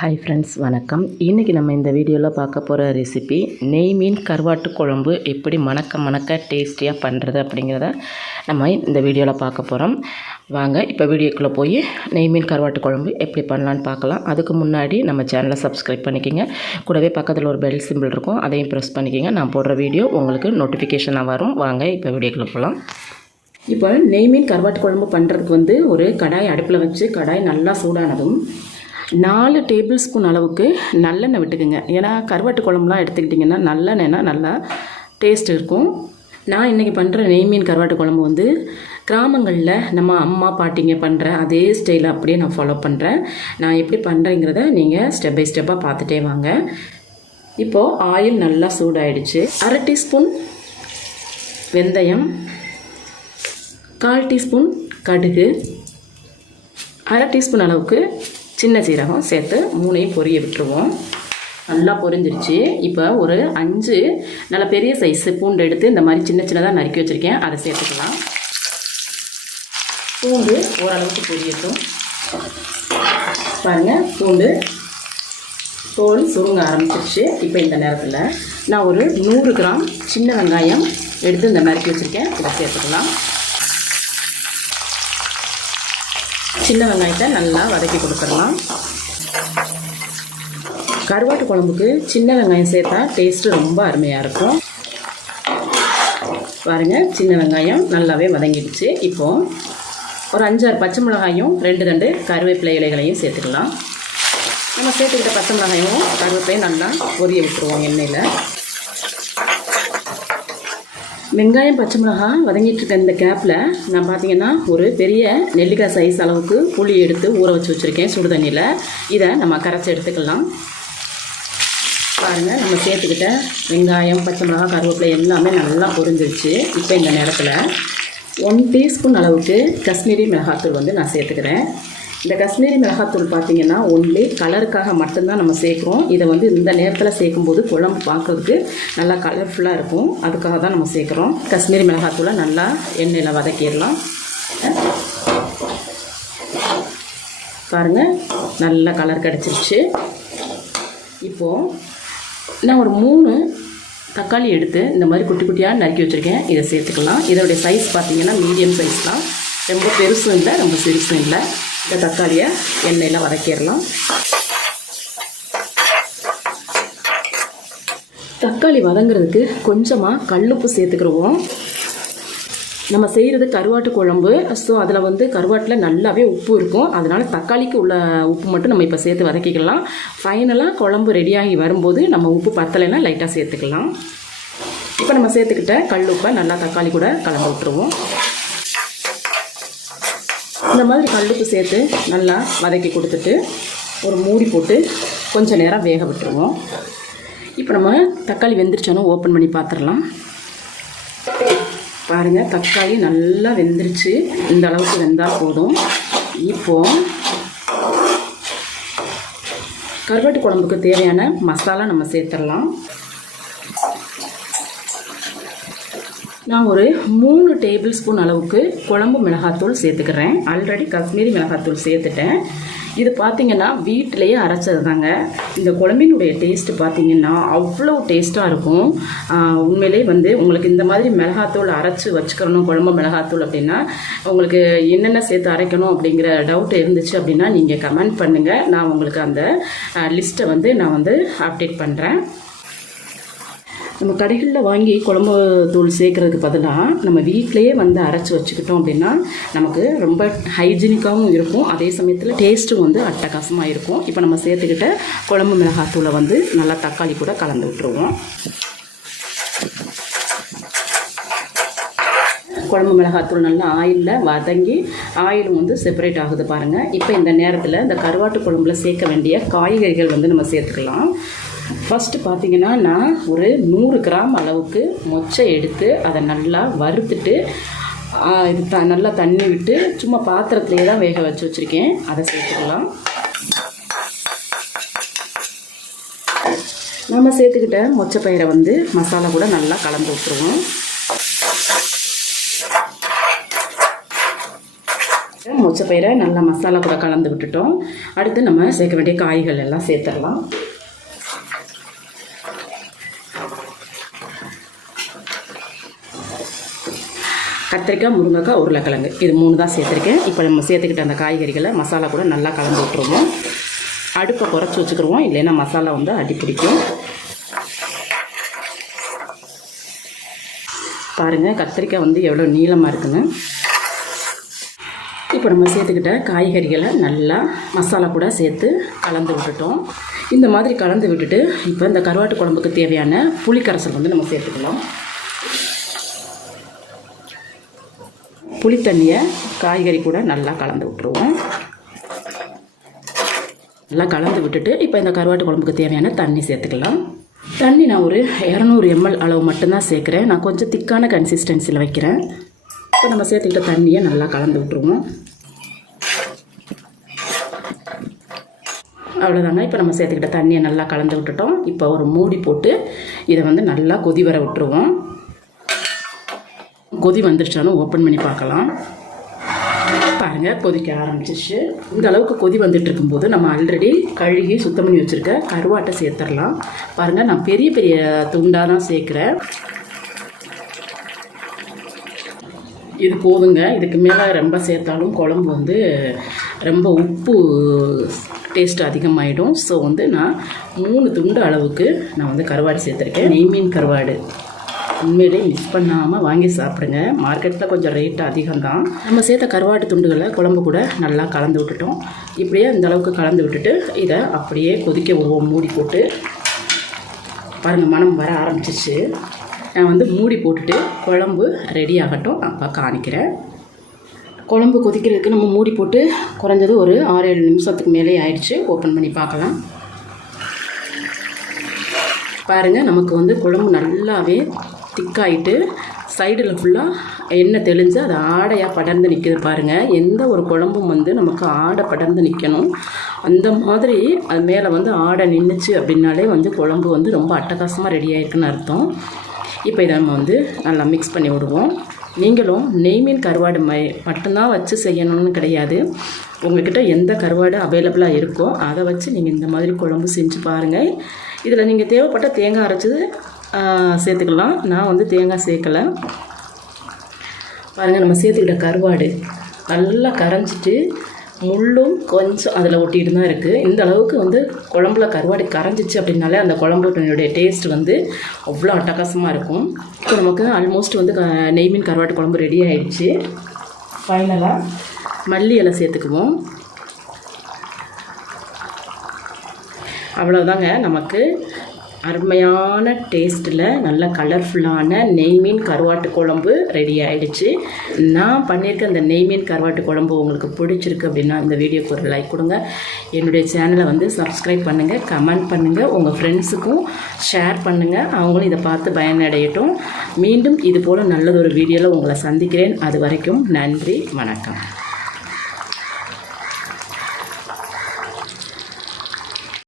Hi friends வணக்கம். இன்றைக்கி நம்ம இந்த வீடியோவில் பார்க்க போகிற ரெசிபி நெய் மீன் கருவாட்டு குழம்பு எப்படி மணக்க மணக்க டேஸ்டியாக பண்ணுறது அப்படிங்கிறத நம்ம இந்த வீடியோவில் பார்க்க போகிறோம் வாங்க இப்போ வீடியோக்குள்ளே போய் நெய் மீன் கருவாட்டு குழம்பு எப்படி பண்ணலான்னு பார்க்கலாம். அதுக்கு முன்னாடி நம்ம சேனலை சப்ஸ்கிரைப் பண்ணிக்கோங்க. கூடவே பக்கத்தில் ஒரு பெல் சிம்பிள் இருக்கும் அதையும் ப்ரெஸ் பண்ணிக்கோங்க. நான் போடுற வீடியோ உங்களுக்கு நோட்டிஃபிகேஷனாக வரும். வாங்க இப்போ வீடியோக்குள்ளே போகலாம் இப்போ நெய் மீன் கருவாட்டு குழம்பு பண்ணுறதுக்கு வந்து ஒரு கடாய் அடுப்பில் வச்சு கடாய் நல்லா சூடானதும் நாலு டேபிள் ஸ்பூன் அளவுக்கு நல்லெண்ணெய் விட்டுக்குங்க. ஏன்னா கருவாட்டு குழம்புலாம் எடுத்துக்கிட்டிங்கன்னா நல்லெண்ணெய்னா நல்லா டேஸ்ட் இருக்கும். நான் இன்றைக்கி பண்ணுற நெய் மீன் கருவாட்டு குழம்பு வந்து கிராமங்களில் நம்ம அம்மா பாட்டிங்க பண்ணுற அதே ஸ்டைலில் அப்படியே நான் ஃபாலோ பண்ணுறேன் நான் எப்படி பண்ணுறேங்கிறத நீங்கள் ஸ்டெப் பை ஸ்டெப்பாக பார்த்துட்டே வாங்க. இப்போது ஆயில் நல்லா சூடாயிடுச்சு. அரை டீஸ்பூன் வெந்தயம் கால் டீஸ்பூன் கடுகு அரை டீஸ்பூன் அளவுக்கு சின்ன சீரகம் சேர்த்து மூணையும் பொரிய விட்டுருவோம். நல்லா பொரிஞ்சிருச்சு. இப்போ ஒரு அஞ்சு நல்ல பெரிய சைஸு பூண்டு எடுத்து இந்த மாதிரி சின்ன சின்னதாக நறுக்கி வச்சுருக்கேன். அதை சேர்த்துக்கலாம். பூண்டு ஓரளவுக்கு பொரியட்டும். பாருங்கள் பூண்டு தோல் சுருங்க ஆரம்பிச்சிருச்சு. இப்போ இந்த நேரத்தில் நான் ஒரு நூறு கிராம் சின்ன வெங்காயம் எடுத்து இந்த நறுக்கி வச்சுருக்கேன். இதை சேர்த்துக்கலாம். சின்ன வெங்காயத்தை நல்லா வதக்கி கொடுத்துடலாம். கருவாட்டு குழம்புக்கு சின்ன வெங்காயம் சேர்த்தா டேஸ்ட்டு ரொம்ப அருமையாக இருக்கும். பாருங்கள் சின்ன வெங்காயம் நல்லாவே வதங்கிடுச்சு. இப்போது ஒரு அஞ்சாறு பச்சை மிளகாயும் ரெண்டு ரெண்டு கருவேப்பிலை இலைகளையும் சேர்த்துக்கலாம். நம்ம சேர்த்துக்கிட்ட பச்சை மிளகாயும் கருவேப்பிலையும் நல்லா பொரிய விட்டுருவோம் எண்ணெயில். வெங்காயம் பச்சை மிளகாய் வதங்கிட்டு இருக்க இந்த கேப்பில் நான் பார்த்தீங்கன்னா ஒரு பெரிய நெல்லிக்காய் சைஸ் அளவுக்கு புளி எடுத்து ஊற வச்சு வச்சுருக்கேன் சுடு தண்ணியில். இதை நம்ம கரைச்சி எடுத்துக்கலாம். பாருங்கள் நம்ம சேர்த்துக்கிட்ட வெங்காயம் பச்சை மிளகாய் கருவேப்பிலை எல்லாமே நல்லா பொரிஞ்சிருச்சு. இப்போ இந்த நேரத்தில் ஒன் டீஸ்பூன் அளவுக்கு காஷ்மீரி மிளகாத்தூள் வந்து நான் சேர்த்துக்கிறேன். இந்த காஷ்மீரி மிளகாத்தூள் பார்த்தீங்கன்னா ஒன்லி கலருக்காக மட்டும்தான் நம்ம சேர்க்குறோம். இதை வந்து இந்த நேரத்தில் சேர்க்கும்போது குழம்பு பார்க்கறதுக்கு நல்லா கலர்ஃபுல்லாக இருக்கும். அதுக்காக தான் நம்ம சேர்க்குறோம். காஷ்மீரி மிளகாத்தூளை நல்லா எண்ணெயில் வதக்கிடலாம். பாருங்கள் நல்ல கலர் கிடச்சிருச்சு. இப்போது நான் ஒரு மூணு தக்காளி எடுத்து இந்த மாதிரி குட்டி குட்டியாக நறுக்கி வச்சுருக்கேன். இதை சேர்த்துக்கலாம். இதோடைய சைஸ் பார்த்தீங்கன்னா மீடியம் சைஸ் தான். ரொம்ப பெருசும் இல்லை ரொம்ப சிறுசும் இல்லை. இந்த தக்காளியை எண்ணெயில் வதக்கிடலாம். தக்காளி வதங்குறதுக்கு கொஞ்சமாக கல்லுப்பு சேர்த்துக்கிடுவோம் நம்ம செய்கிறது கருவாட்டு குழம்பு. ஸோ அதில் வந்து கருவாட்டில் நல்லாவே உப்பு இருக்கும். அதனால் தக்காளிக்கு உள்ள உப்பு மட்டும் நம்ம இப்போ சேர்த்து வதக்கிக்கலாம். ஃபைனலாக குழம்பு ரெடியாகி வரும்போது நம்ம உப்பு பத்தலைன்னா லைட்டாக சேர்த்துக்கலாம். இப்போ நம்ம சேர்த்துக்கிட்ட கல் உப்பை நல்லா தக்காளி கூட கலந்து விட்டுருவோம். இந்த மாதிரி கல்லுப்பு சேர்த்து நல்லா வதக்கி கொடுத்துட்டு ஒரு மூடி போட்டு கொஞ்சம் நேரம் வேக விட்டுருவோம். இப்போ நம்ம தக்காளி வெந்துருச்சோன்னு ஓப்பன் பண்ணி பார்த்துடலாம் பாருங்கள் தக்காளி நல்லா வெந்துருச்சு. இந்த அளவுக்கு வெந்தால் போதும். இப்போது கருவாட்டு குழம்புக்கு தேவையான மசாலா நம்ம சேர்த்துடலாம். நான் ஒரு மூணு டேபிள் ஸ்பூன் அளவுக்கு குழம்பு மிளகாத்தூள் சேர்த்துக்கிறேன். ஆல்ரெடி காஷ்மீரி மிளகாத்தூள் சேர்த்துட்டேன். இது பார்த்திங்கன்னா வீட்டிலையே அரைச்சது தாங்க இந்த குழம்பினுடைய டேஸ்ட்டு பார்த்திங்கன்னா அவ்வளோ டேஸ்ட்டாக இருக்கும். உண்மையிலே வந்து உங்களுக்கு இந்த மாதிரி மிளகாத்தூள் அரைச்சி வச்சுக்கிறணும் குழம்பு மிளகாத்தூள் அப்படின்னா உங்களுக்கு என்னென்ன சேர்த்து அரைக்கணும் அப்படிங்கிற டவுட் இருந்துச்சு அப்படின்னா நீங்கள் கமெண்ட் பண்ணுங்கள் நான் உங்களுக்கு அந்த லிஸ்ட்டை வந்து நான் வந்து அப்டேட் பண்ணுறேன் நம்ம கடைகளில் வாங்கி குழம்பு தூள் சேர்க்குறதுக்கு பதிலாக நம்ம வீட்டிலையே வந்து அரைச்சி வச்சுக்கிட்டோம் அப்படின்னா நமக்கு ரொம்ப ஹைஜீனிக்காகவும் இருக்கும். அதே சமயத்தில் டேஸ்ட்டும் வந்து அட்டகாசமாக இருக்கும். இப்போ நம்ம சேர்த்துக்கிட்ட குழம்பு மிளகாத்தூளை வந்து நல்லா தக்காளி கூட கலந்து விட்டுருவோம். குழம்பு மிளகாத்தூள் நல்லா ஆயிலில் வதங்கி ஆயிலும் வந்து செப்பரேட் ஆகுது பாருங்கள் இப்போ இந்த நேரத்தில் இந்த கருவாட்டு குழம்புல சேர்க்க வேண்டிய காய்கறிகள் வந்து நம்ம சேர்த்துக்கலாம். ஃபஸ்ட்டு பார்த்தீங்கன்னா நான் ஒரு நூறு கிராம் அளவுக்கு மொச்சை எடுத்து அதை நல்லா வறுத்துட்டு இது த நல்லா தண்ணி விட்டு சும்மா பாத்திரத்துலேயே தான் வேக வச்சு வச்சுருக்கேன். அதை சேர்த்துக்கலாம். நம்ம சேர்த்துக்கிட்ட மொச்சப்பயிரை வந்து மசாலா கூட நல்லா கலந்து விட்டுருவோம். மொச்சப்பயிரை நல்லா மசாலா கூட கலந்து விட்டுட்டோம். அடுத்து நம்ம சேர்க்க வேண்டிய காய்கள் எல்லாம் சேர்த்துடலாம். கத்திரிக்காய் முருங்கைக்காய் உருளைக்கிழங்கு. இது மூணு தான் சேர்த்துருக்கேன். இப்போ நம்ம சேர்த்துக்கிட்ட அந்த காய்கறிகளை மசாலா கூட நல்லா கலந்து விட்டுருவோம். அடுப்பை குறைச்சி வச்சுக்கிருவோம். இல்லைன்னா மசாலா வந்து அடி பிடிக்கும் பாருங்கள் கத்திரிக்காய் வந்து எவ்வளோ நீளமாக இருக்குன்னு. இப்போ நம்ம சேர்த்துக்கிட்ட காய்கறிகளை நல்லா மசாலா கூட சேர்த்து கலந்து விட்டுட்டோம். இந்த மாதிரி கலந்து விட்டுட்டு இப்போ இந்த கருவாட்டு குழம்புக்கு தேவையான புளிக்கரைசல் வந்து நம்ம சேர்த்துக்கலாம். புளித்தண்ணியை காய்கறி கூட நல்லா கலந்து விட்டுருவோம். நல்லா கலந்து விட்டுட்டு இப்போ இந்த கருவாட்டு குழம்புக்கு தேவையான தண்ணி சேர்த்துக்கலாம். தண்ணி நான் ஒரு இரநூறு எம்எல் அளவு மட்டும்தான் சேர்க்குறேன். நான் கொஞ்சம் திக்கான கன்சிஸ்டன்சியில் வைக்கிறேன். இப்போ நம்ம சேர்த்துக்கிட்ட தண்ணியை நல்லா கலந்து விட்டுருவோம். அவ்வளோதாங்க இப்போ நம்ம சேர்த்துக்கிட்ட தண்ணியை நல்லா கலந்து விட்டுட்டோம். இப்போ ஒரு மூடி போட்டு இதை வந்து நல்லா கொதி வர விட்டுருவோம். கொதி வந்துருச்சாலும் ஓப்பன் பண்ணி பார்க்கலாம். பாருங்கள் கொதிக்க ஆரம்பிச்சிச்சு இந்த அளவுக்கு கொதி வந்துட்டு இருக்கும்போது நம்ம ஆல்ரெடி கழுகி சுத்தம் பண்ணி வச்சுருக்க கருவாட்டை சேர்த்துடலாம் பாருங்கள் நான் பெரிய பெரிய துண்டாக தான் சேர்க்குறேன். இது போதுங்க. இதுக்கு மேலே ரொம்ப சேர்த்தாலும் குழம்பு வந்து ரொம்ப உப்பு டேஸ்ட் அதிகமாகிடும் ஸோ வந்து நான் மூணு துண்டு அளவுக்கு நான் வந்து கருவாடு சேர்த்துருக்கேன். நெய் மீன் கருவாடு. உண்மையிலே மிஸ் பண்ணாமல் வாங்கி சாப்பிடுங்க. மார்க்கெட்டில் கொஞ்சம் ரேட் அதிகம்தான். நம்ம சேர்த்த கருவாட்டு துண்டுகளை குழம்பு கூட நல்லா கலந்து விட்டுட்டோம். இப்படியே அந்தளவுக்கு கலந்து விட்டுட்டு இதை அப்படியே கொதிக்க விடுவோம். மூடி போட்டு. பாருங்கள் மனம் வர ஆரம்பிச்சிச்சு நான் வந்து மூடி போட்டுட்டு குழம்பு ரெடி ஆகட்டும். அப்போ காணிக்கிறேன் குழம்பு கொதிக்கிறதுக்கு நம்ம மூடி போட்டு குறைஞ்சது ஒரு ஆறு ஏழு நிமிஷத்துக்கு மேலே ஆயிடுச்சு. ஓப்பன் பண்ணி பார்க்கலாம். பாருங்கள் நமக்கு வந்து குழம்பு நல்லாவே திக்காயிட்டு சைடில் ஃபுல்லாக எண்ணெய் தெளிஞ்சு அது ஆடையாக படர்ந்து நிற்கிது பாருங்கள் எந்த ஒரு குழம்பும் வந்து நமக்கு ஆடை படர்ந்து நிற்கணும் அந்த மாதிரி அது மேலே வந்து ஆடை நின்றுச்சு அப்படின்னாலே வந்து குழம்பு வந்து ரொம்ப அட்டகாசமாக ரெடி ஆயிருக்குன்னு அர்த்தம். இப்போ இதை நம்ம வந்து நல்லா மிக்ஸ் பண்ணி விடுவோம். நீங்களும் நெய் மீன் கருவாடு மை மட்டும்தான் வச்சு செய்யணும்னு கிடையாது. உங்கள்கிட்ட எந்த கருவாடு அவைலபிளாக இருக்கோ அதை வச்சு நீங்கள் இந்த மாதிரி குழம்பு செஞ்சு பாருங்கள் இதில் நீங்கள் தேவைப்பட்ட தேங்காய் அரைச்சது சேர்த்துக்கலாம். நான் வந்து தேங்காய் சேர்க்கலை. பாருங்கள் நம்ம சேர்த்துக்கிட்ட கருவாடு நல்லா கரைஞ்சிட்டு முள்ளும் கொஞ்சம் அதில் ஒட்டிகிட்டு தான் இருக்குது இந்த அளவுக்கு வந்து குழம்புல கருவாடு கரைஞ்சிச்சு அப்படின்னாலே அந்த குழம்புடைய டேஸ்ட் வந்து அவ்வளோ அட்டகாசமாக இருக்கும். இப்போ நமக்கு ஆல்மோஸ்ட் வந்து க நெய் மீன் கருவாட்டு குழம்பு ரெடி ஆகிடுச்சு ஃபைனலாக மல்லி இலை சேர்த்துக்குவோம். அவ்வளோதாங்க நமக்கு அருமையான டேஸ்ட்டில் நல்ல கலர்ஃபுல்லான நெய் மீன் கருவாட்டு குழம்பு ரெடி ஆகிடுச்சு நான் பண்ணியிருக்க அந்த நெய் மீன் கருவாட்டு குழம்பு உங்களுக்கு பிடிச்சிருக்கு அப்படின்னா இந்த வீடியோக்கு ஒரு லைக் கொடுங்க. என்னுடைய சேனலை வந்து சப்ஸ்கிரைப் பண்ணுங்கள் கமெண்ட் பண்ணுங்கள் உங்கள் ஃப்ரெண்ட்ஸுக்கும் ஷேர் பண்ணுங்கள் அவங்களும் இதை பார்த்து பயனடையட்டும். மீண்டும் இது போல் நல்லதொரு வீடியோவில் உங்களை சந்திக்கிறேன். அது வரைக்கும் நன்றி வணக்கம்.